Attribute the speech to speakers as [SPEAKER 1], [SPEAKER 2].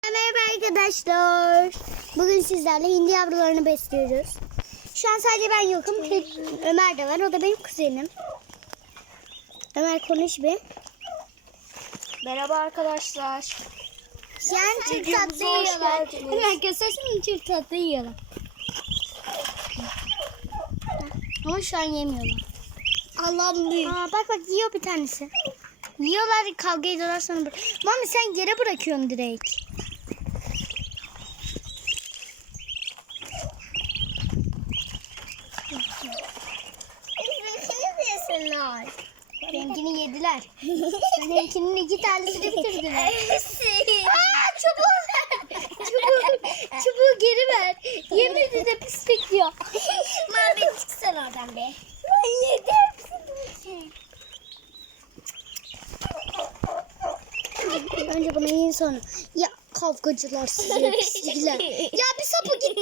[SPEAKER 1] Merhaba arkadaşlar. Bugün sizlerle hindi yavrularını besliyoruz. Şu an sadece ben yokum. Ömer de var. O da benim kuzenim. Ömer konuş bir.
[SPEAKER 2] Merhaba arkadaşlar.
[SPEAKER 1] Şu an çok
[SPEAKER 2] Videomuza
[SPEAKER 1] tatlı
[SPEAKER 2] hoş
[SPEAKER 1] yiyorlar.
[SPEAKER 2] geldiniz.
[SPEAKER 1] Ömer göstersene, çok tatlı yiyorlar. Ama şu an yemiyorlar.
[SPEAKER 2] Allah'ım büyük.
[SPEAKER 1] Bak yiyor bir tanesi. Yiyorlar, kavga ediyorlar sonra. Mami sen yere bırakıyorsun direkt.
[SPEAKER 2] Yesinler.
[SPEAKER 1] Benimkini yediler. Benimkinin 2 tanesini bitirdiler. Çubuğu geri ver. Yemedi de pislik diyor.
[SPEAKER 2] Mami çıksana oradan be.
[SPEAKER 1] Ben yedim. Önce bunu yiyin sonra. Ya kavgacılar size pislikler. Ya bir sapı git